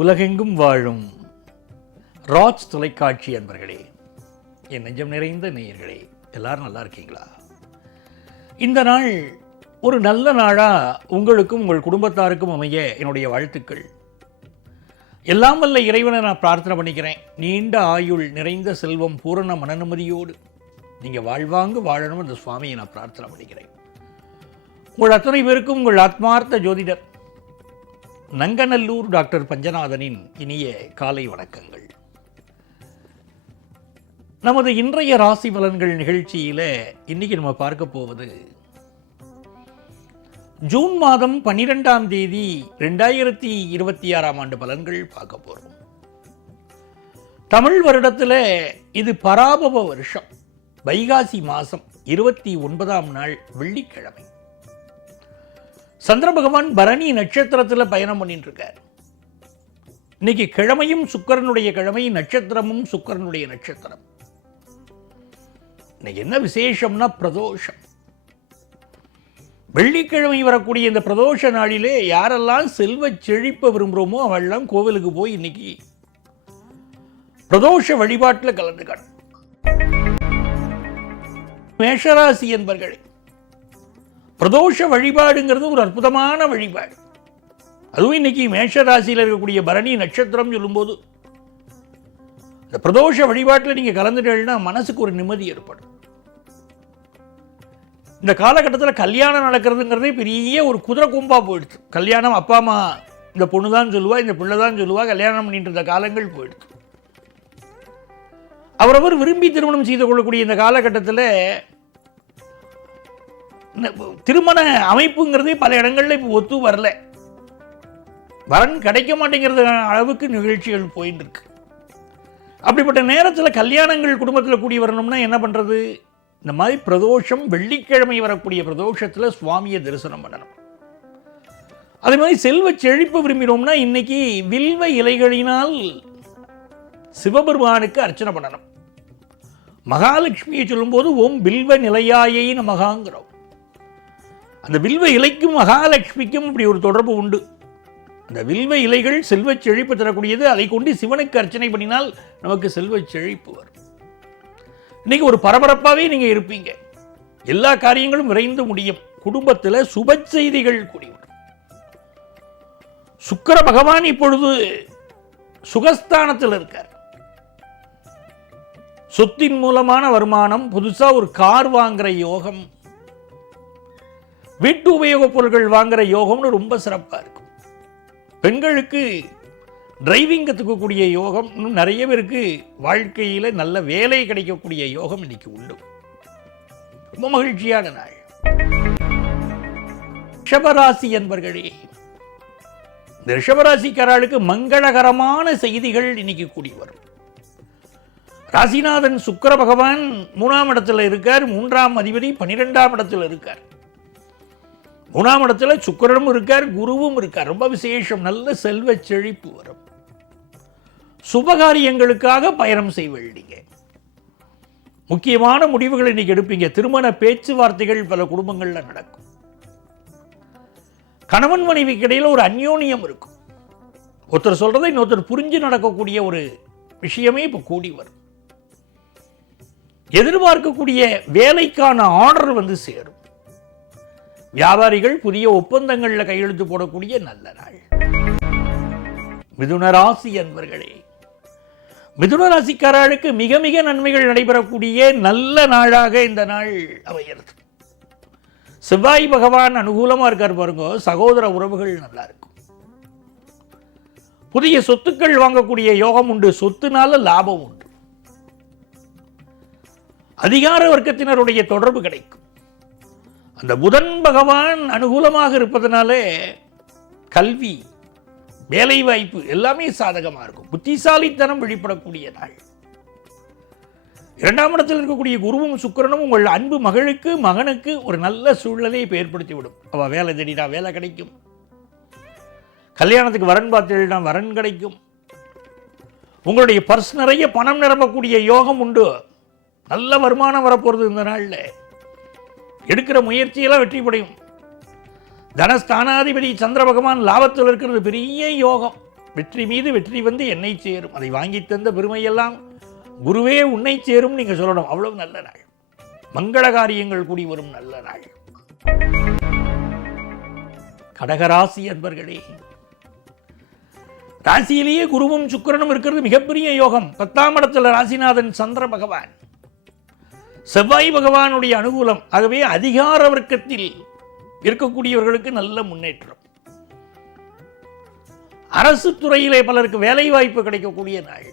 உலகெங்கும் வாழும் ராஜ் தொலைக்காட்சி அன்பர்களே, என் நெஞ்சம் நிறைந்த நேயர்களே, எல்லாரும் நல்லா இருக்கீங்களா? இந்த நாள் ஒரு நல்ல நாளா உங்களுக்கும் உங்கள் குடும்பத்தாருக்கும் அமைய என்னுடைய வாழ்த்துக்கள். எல்லாம் வல்ல இறைவனை நான் பிரார்த்தனை பண்ணிக்கிறேன். நீண்ட ஆயுள், நிறைந்த செல்வம், பூரண மனநிம்மதியோடு நீங்கள் வாழ்வாங்கு வாழணும் அந்த சுவாமியை நான் பிரார்த்தனை பண்ணிக்கிறேன். உங்கள் அத்தனை பேருக்கும் உங்கள் ஆத்மார்த்த ஜோதிடர் நங்கநல்லூர் டாக்டர் பஞ்சநாதனின் இனிய காலை வணக்கங்கள். நமது இன்றைய ராசி பலன்கள் நிகழ்ச்சியில் இன்னைக்கு நம்ம பார்க்க போவது ஜூன் மாதம் 12ஆம் தேதி 2026ஆம் ஆண்டு பலன்கள் பார்க்க போறோம். தமிழ் வருடத்தில் இது பராபவ வருஷம், வைகாசி மாதம் 29ஆம் நாள் வெள்ளிக்கிழமை. சந்திர பகவான் பரணி நட்சத்திரத்தில் பயணம் பண்ணிட்டு இருக்கார். இன்னைக்கு கிழமையும் சுக்கிரனுடைய கிழமை, நட்சத்திரமும் சுக்கிரனுடைய நட்சத்திரம். இன்னைக்கு என்ன விசேஷம்னா பிரதோஷம். வெள்ளிக்கிழமை வரக்கூடிய இந்த பிரதோஷ நாளிலே யாரெல்லாம் செல்வ செழிப்ப விரும்புகிறோமோ அவெல்லாம் கோவிலுக்கு போய் இன்னைக்கு பிரதோஷ வழிபாட்டில் கலந்துக்கணும். மேஷராசி என்பர்களே, பிரதோஷ வழிபாடுங்கிறது ஒரு அற்புதமான வழிபாடு. அதுவும் இன்னைக்கு மேஷராசியில் இருக்கக்கூடிய பரணி நட்சத்திரம் சொல்லும்போது இந்த பிரதோஷ வழிபாட்டில் நீங்கள் கலந்துட்டீங்கன்னா மனசுக்கு ஒரு நிம்மதி ஏற்படும். இந்த காலகட்டத்தில் கல்யாணம் நடக்கிறதுங்கிறதே பெரிய ஒரு குதிரை கும்பா போயிடுச்சு. கல்யாணம் அப்பா அம்மா இந்த பொண்ணு தான் சொல்லுவா, இந்த பிள்ளை தான் சொல்லுவா, கல்யாணம் பண்ணிட்டு இருந்த காலங்கள் போயிடுச்சு. அவரவர் விரும்பி திருமணம் செய்து கொள்ளக்கூடிய இந்த காலகட்டத்தில் திருமண அமைப்புங்கிறதே பல இடங்கள்ல இப்போ ஒத்து வரல. வரன் கிடைக்க மாட்டேங்கிறது அளவுக்கு நிகழ்ச்சிகள் போயிட்டு இருக்கு. அப்படிப்பட்ட நேரத்தில் கல்யாணங்கள் குடும்பத்தில் கூடி வரணும்னா என்ன பண்றது? இந்த மாதிரி பிரதோஷம், வெள்ளிக்கிழமை வரக்கூடிய பிரதோஷத்தில் சுவாமியை தரிசனம் பண்ணணும். அதே மாதிரி செல்வ செழிப்பு விரும்பினோம்னா இன்னைக்கு வில்வ இலைகளினால் சிவபெருமானுக்கு அர்ச்சனை பண்ணணும். மகாலட்சுமியை சொல்லும்போது ஓம் வில்வ நிலையாயை நமகாங்கிறோம். அந்த வில்வ இலைக்கும் மகாலட்சுமிக்கும் இப்படி ஒரு தொடர்பு உண்டு. அந்த வில்வ இலைகள் செல்வ செழிப்பு தரக்கூடியது. அதை கொண்டு சிவனுக்கு அர்ச்சனை பண்ணினால் நமக்கு செல்வ செழிப்பு வரும். இன்னைக்கு ஒரு பரபரப்பாகவே நீங்கள் இருப்பீங்க. எல்லா காரியங்களும் விரைந்து முடியும். குடும்பத்தில் சுப செய்திகள் கூடி வரும். சுக்கிர பகவான் இப்பொழுது சுகஸ்தானத்தில் இருக்கார். சொத்தின் மூலமான வருமானம், புதுசாக ஒரு கார் வாங்குற யோகம், வீட்டு உபயோகப் பொருட்கள் வாங்குற யோகம்னு ரொம்ப சிறப்பாக இருக்கும். பெண்களுக்கு டிரைவிங் கற்றுக்கக்கூடிய யோகம், இன்னும் நிறைய பேருக்கு வாழ்க்கையில் நல்ல வேலை கிடைக்கக்கூடிய யோகம் இன்னைக்கு உண்டு. ரொம்ப மகிழ்ச்சியான நாள். ரிஷபராசி என்பர்களே, இந்த ரிஷபராசிக்காரர்களுக்கு மங்களகரமான செய்திகள் இன்னைக்கு கூடி வரும். ராசிநாதன் சுக்கிர பகவான் 3ஆம் இடத்துல இருக்கார். 3ஆம் அதிபதி 12ஆம் இடத்துல இருக்கார். 3ஆம் இடத்துல சுக்கிரனும் இருக்கார், குருவும் இருக்கார். ரொம்ப விசேஷம். நல்ல செல்வ செழிப்பு வரும். சுபகாரியங்களுக்காக பயணம் செய்வீங்க. முக்கியமான முடிவுகளை இன்னைக்கு எடுப்பீங்க. திருமண பேச்சுவார்த்தைகள் பல குடும்பங்கள்ல நடக்கும். கணவன் மனைவிக்கு இடையில ஒரு அந்யோன்யம் இருக்கும். ஒருத்தர் சொல்றதை இன்னொருத்தர் புரிஞ்சு நடக்கக்கூடிய ஒரு விஷயமே இப்போ கூடி வரும். எதிர்பார்க்கக்கூடிய வேலைக்கான ஆர்டர் வந்து சேரும். வியாபாரிகள் புதிய ஒப்பந்தங்கள்ல கையெழுத்து போடக்கூடிய நல்ல நாள். மிதுன ராசி அன்பர்களே, மிதுன ராசிக்காரர்களுக்கு மிக மிக நன்மைகள் நடைபெறக்கூடிய நல்ல நாளாக இந்த நாள் அமைகிறது. செவ்வாய் பகவான் அனுகூலமா இருக்கார் பாருங்க. சகோதர உறவுகள் நல்லா இருக்கும். புதிய சொத்துக்கள் வாங்கக்கூடிய யோகம் உண்டு. சொத்துனால லாபம் உண்டு. அதிகார வர்க்கத்தினருடைய தொடர்பு கிடைக்கும். அந்த புதன் பகவான் அனுகூலமாக இருப்பதனாலே கல்வி, வேலை வாய்ப்பு எல்லாமே சாதகமாக இருக்கும். புத்திசாலித்தனம் வெளிப்படக்கூடிய நாள். 2ஆம் இடத்தில் இருக்கக்கூடிய குருவும் சுக்கிரனும் உங்கள் அன்பு மகளுக்கு, மகனுக்கு ஒரு நல்ல சூழ்நிலையை ஏற்படுத்திவிடும். அவள் வேலை தேடினா வேலை கிடைக்கும். கல்யாணத்துக்கு வரன் பார்த்துனா வரன் கிடைக்கும். உங்களுடைய பர்ஸ் நிறைய பணம் நிரம்பக்கூடிய யோகம் உண்டு. நல்ல வருமானம் வரப்போகிறது இந்த நாளில். எடுக்கிற முயற்சியெல்லாம் வெற்றி படையும். தனஸ்தானாதிபதி சந்திர பகவான் லாபத்தில் இருக்கிறது பெரிய யோகம். வெற்றி மீது வெற்றி வந்து என்னை சேரும், அதை வாங்கி தந்த பெருமையெல்லாம் குருவே உன்னை சேரும் நீங்க சொல்லணும். அவ்வளவு நல்ல நாள், மங்கள காரியங்கள் கூடி வரும் நல்ல நாள். கடகராசி அன்பர்களே, ராசியிலேயே குருவும் சுக்கிரனும் இருக்கிறது மிகப்பெரிய யோகம். 10ஆம் இடத்துல ராசிநாதன் சந்திர பகவான், செவ்வாய் பகவானுடைய அனுகூலம். ஆகவே அதிகார வர்க்கத்தில் இருக்கக்கூடியவர்களுக்கு நல்ல முன்னேற்றம். அரசு துறையிலே பலருக்கு வேலை வாய்ப்பு கிடைக்கக்கூடிய நாள்.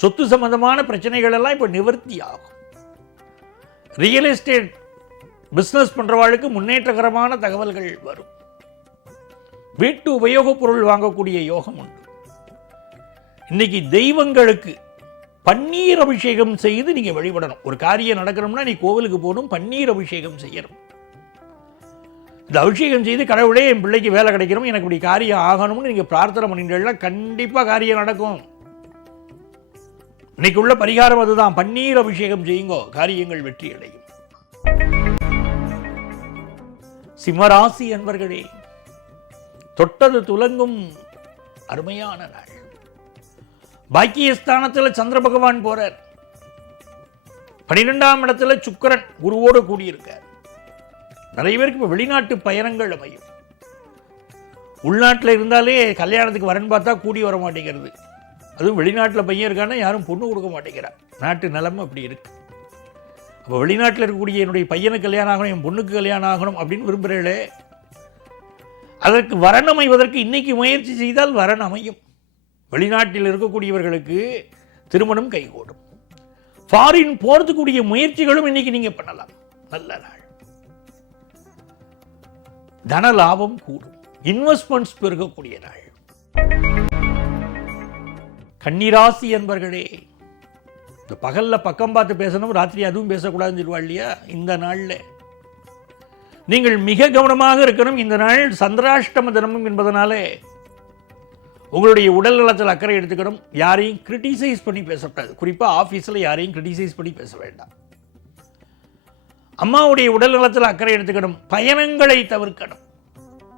சொத்து சம்பந்தமான பிரச்சனைகள் எல்லாம் இப்ப நிவர்த்தி ஆகும். ரியல் எஸ்டேட் பிசினஸ் பண்றவாளுக்கு முன்னேற்றகரமான தகவல்கள் வரும். வீட்டு உபயோகப் பொருள் வாங்கக்கூடிய யோகம் உண்டு. இன்னைக்கு தெய்வங்களுக்கு பன்னீர் அபிஷேகம் செய்து நீங்க வழிபடணும். ஒரு காரியம் நடக்கணும்னா நீ கோவிலுக்கு போகணும், பன்னீர் அபிஷேகம் செய்யணும். இந்த அபிஷேகம் செய்து கடவுளே என் பிள்ளைக்கு வேலை கிடைக்கணும், எனக்கு இப்படி காரியம் ஆகணும்னு நீங்க பிரார்த்தனை பண்ணிட்டீங்கன்னா கண்டிப்பா காரியம் நடக்கும். இன்னைக்கு உள்ள பரிகாரம் அதுதான், பன்னீர் அபிஷேகம் செய்யுங்கோ, காரியங்கள் வெற்றி அடையும். சிம்மராசி அன்பர்களே, தொட்டது துலங்கும் அருமையான நாள். பாக்கியஸ்தானத்தில் சந்திர பகவான் போறார். 12ஆம் இடத்துல சுக்கிரன் குருவோடு கூடியிருக்கார். நிறைய பேருக்கு இப்போ வெளிநாட்டு பயணங்கள் அமையும். உள்நாட்டில் இருந்தாலே கல்யாணத்துக்கு வரன்னு பார்த்தா கூடி வர மாட்டேங்கிறது. அதுவும் வெளிநாட்டில் பையன் இருக்கான்னா யாரும் பொண்ணு கொடுக்க மாட்டேங்கிறார். நாட்டு நிலைமை அப்படி இருக்கு. அப்போ வெளிநாட்டில் இருக்கக்கூடிய என்னுடைய பையனுக்கு கல்யாணம் ஆகணும், என் பொண்ணுக்கு கல்யாணம் ஆகணும் அப்படின்னு விரும்புகிறீங்களே, அதற்கு வரன் அமைவதற்கு இன்னைக்கு முயற்சி செய்தால் வரன் அமையும். வெளிநாட்டில் இருக்கக்கூடியவர்களுக்கு திருமணம் கைகூடும். ஃபாரின் போறதுக்குரிய முயற்சிகளும் இன்னைக்கு நீங்க பண்ணலாம். நல்ல நாள். தன லாபம் கூடும். இன்வெஸ்ட்மெண்ட்ஸ் பெருகக்கூடிய நாள். கன்னிராசி என்பர்களே, இந்த பகல்ல பக்கம் பார்த்து பேசணும், ராத்திரி அதுவும் பேசக்கூடாதுன்னு சொல்லுவா இல்லையா? இந்த நாள்ல நீங்கள் மிக கவனமாக இருக்கணும். இந்த நாள் சந்திராஷ்டம தினமும் என்பதனாலே உங்களுடைய உடல் நலத்தில் அக்கறை எடுத்துக்கணும். யாரையும் கிரிட்டிசைஸ் பண்ணி பேசக்கூடாது. குறிப்பாக ஆஃபீஸில் யாரையும் கிரிட்டிசைஸ் பண்ணி பேச வேண்டாம். அம்மாவுடைய உடல் நலத்தில் அக்கறை எடுத்துக்கணும். பயணங்களை தவிர்க்கணும்.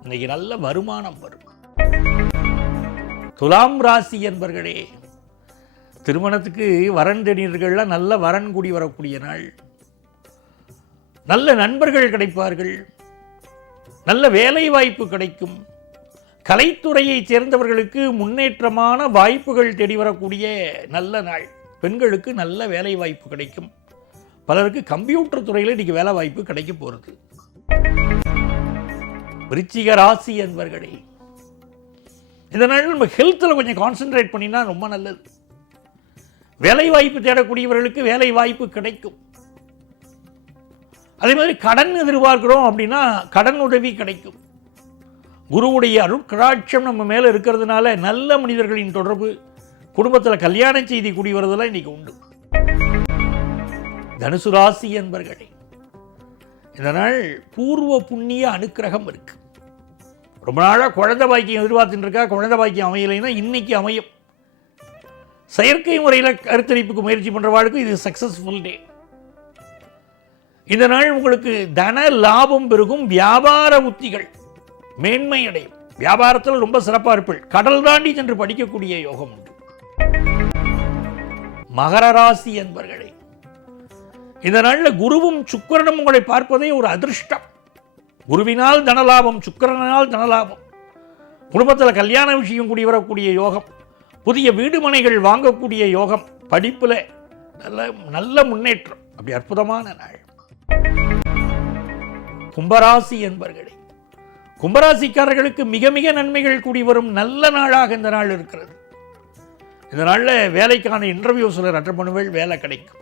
இன்னைக்கு நல்ல வருமானம் வரும். துலாம் ராசி என்பர்களே, திருமணத்துக்கு வரன் தேடினர்கள்லாம் நல்ல வரன் கூடி வரக்கூடிய நாள். நல்ல நண்பர்கள் கிடைப்பார்கள். நல்ல வேலை வாய்ப்பு கிடைக்கும். கலைத்துறையை சேர்ந்தவர்களுக்கு முன்னேற்றமான வாய்ப்புகள் தேடி வரக்கூடிய நல்ல நாள். பெண்களுக்கு நல்ல வேலை வாய்ப்பு கிடைக்கும். பலருக்கு கம்ப்யூட்டர் துறையில் இன்னைக்கு வேலை வாய்ப்பு கிடைக்க போகிறது. விருச்சிக ராசி என்பர்களே, இந்த நாள் நம்ம ஹெல்த்தில் கொஞ்சம் கான்சென்ட்ரேட் பண்ணினா ரொம்ப நல்லது. வேலை வாய்ப்பு தேடக்கூடியவர்களுக்கு வேலை வாய்ப்பு கிடைக்கும். அதே மாதிரி கடன் எதிர்பார்க்கிறோம் அப்படின்னா கடன் உதவி கிடைக்கும். குருவுடைய அருட்கடாட்சம் நம்ம மேலே இருக்கிறதுனால நல்ல மனிதர்களின் தொடர்பு, குடும்பத்தில் கல்யாண செய்தி கூடி வருவதெல்லாம் இன்னைக்கு உண்டு. தனுசு ராசி என்பர்களே, இந்த நாள் பூர்வ புண்ணிய அனுக்கிரகம் இருக்கு. ரொம்ப நாளாக குழந்தை பாக்கியம் எதிர்பார்த்துட்டு இருக்கா, குழந்தை பாக்கியம் அமையலைன்னா இன்னைக்கு அமையும். செயற்கை முறையில் கருத்தரிப்புக்கு முயற்சி பண்ணுறவாளுக்கு இது சக்சஸ்ஃபுல் டே. இந்த நாள் உங்களுக்கு தன லாபம் பெருகும். வியாபார உத்திகள் மேன்மை அடையும். வியாபாரத்தில் ரொம்ப சிறப்பாக இருப்பீர்கள். கடல் தாண்டி சென்று படிக்கக்கூடிய யோகம் உண்டு. மகர ராசி என்பர்களே, இந்த நாளில் குருவும் சுக்கிரனும் உங்களை பார்ப்பதே ஒரு அதிர்ஷ்டம். குருவினால் தனலாபம், சுக்கிரனால் தனலாபம். குடும்பத்தில் கல்யாண விஷயம் கூடி வரக்கூடிய யோகம். புதிய வீடுமனைகள் வாங்கக்கூடிய யோகம். படிப்பில் நல்ல முன்னேற்றம். அப்படி அற்புதமான நாள். கும்பராசி என்பர்களே, கும்பராசிக்காரர்களுக்கு மிக மிக நன்மைகள் கூடி வரும் நல்ல நாளாக இந்த நாள் இருக்கிறது. இந்த நாளில் வேலைக்கான இன்டர்வியூ சிலர் அட்டெண்ட் பண்ணுவேன், வேலை கிடைக்கும்.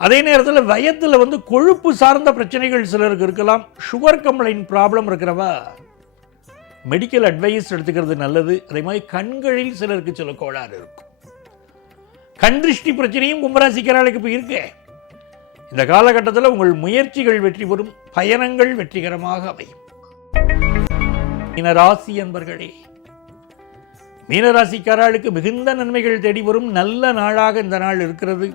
அதே நேரத்தில் வயத்தில் கொழுப்பு சார்ந்த பிரச்சனைகள் சிலருக்கு இருக்கலாம். சுகர் கம்ப்ளைண்ட் ப்ராப்ளம் இருக்கிறவா மெடிக்கல் அட்வைஸ் எடுத்துக்கிறது நல்லது. அதே மாதிரி கண்களில் சிலருக்கு சில கோளாறு இருக்கும். கண் திருஷ்டி பிரச்சனையும் கும்பராசிக்காரர்களுக்கு இப்போ இருக்கு. இந்த காலகட்டத்தில் உங்கள் முயற்சிகள் வெற்றி பெறும். பயணங்கள் வெற்றிகரமாக அமையும். மீனராசி என்பர்களே, மீனராசிக்காரர்களுக்கு மிகுந்த நன்மைகள் தேடி வரும் நல்ல நாளாக இந்த நாள் இருக்கிறது.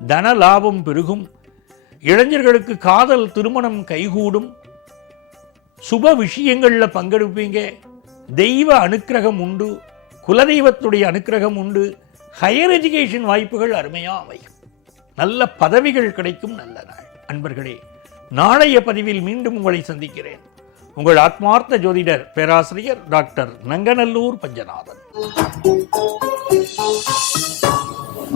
தன லாபம் பெருகும். இளைஞர்களுக்கு காதல் திருமணம் கைகூடும். சுப விஷயங்களில் பங்கெடுப்பீங்க. தெய்வ அனுக்கிரகம் உண்டு, குலதெய்வத்துடைய அனுக்கிரகம் உண்டு, ஹையர் எஜுகேஷன் வாய்ப்புகள் அருமையாக அமையும், நல்ல பதவிகள் கிடைக்கும் நல்ல நாள். அன்பர்களே, நாளைய பதிவில் மீண்டும் உங்களை சந்திக்கிறேன். உங்கள் ஆத்மார்த்த ஜோதிடர் பேராசிரியர் டாக்டர் நங்கநல்லூர் பஞ்சநாதன்.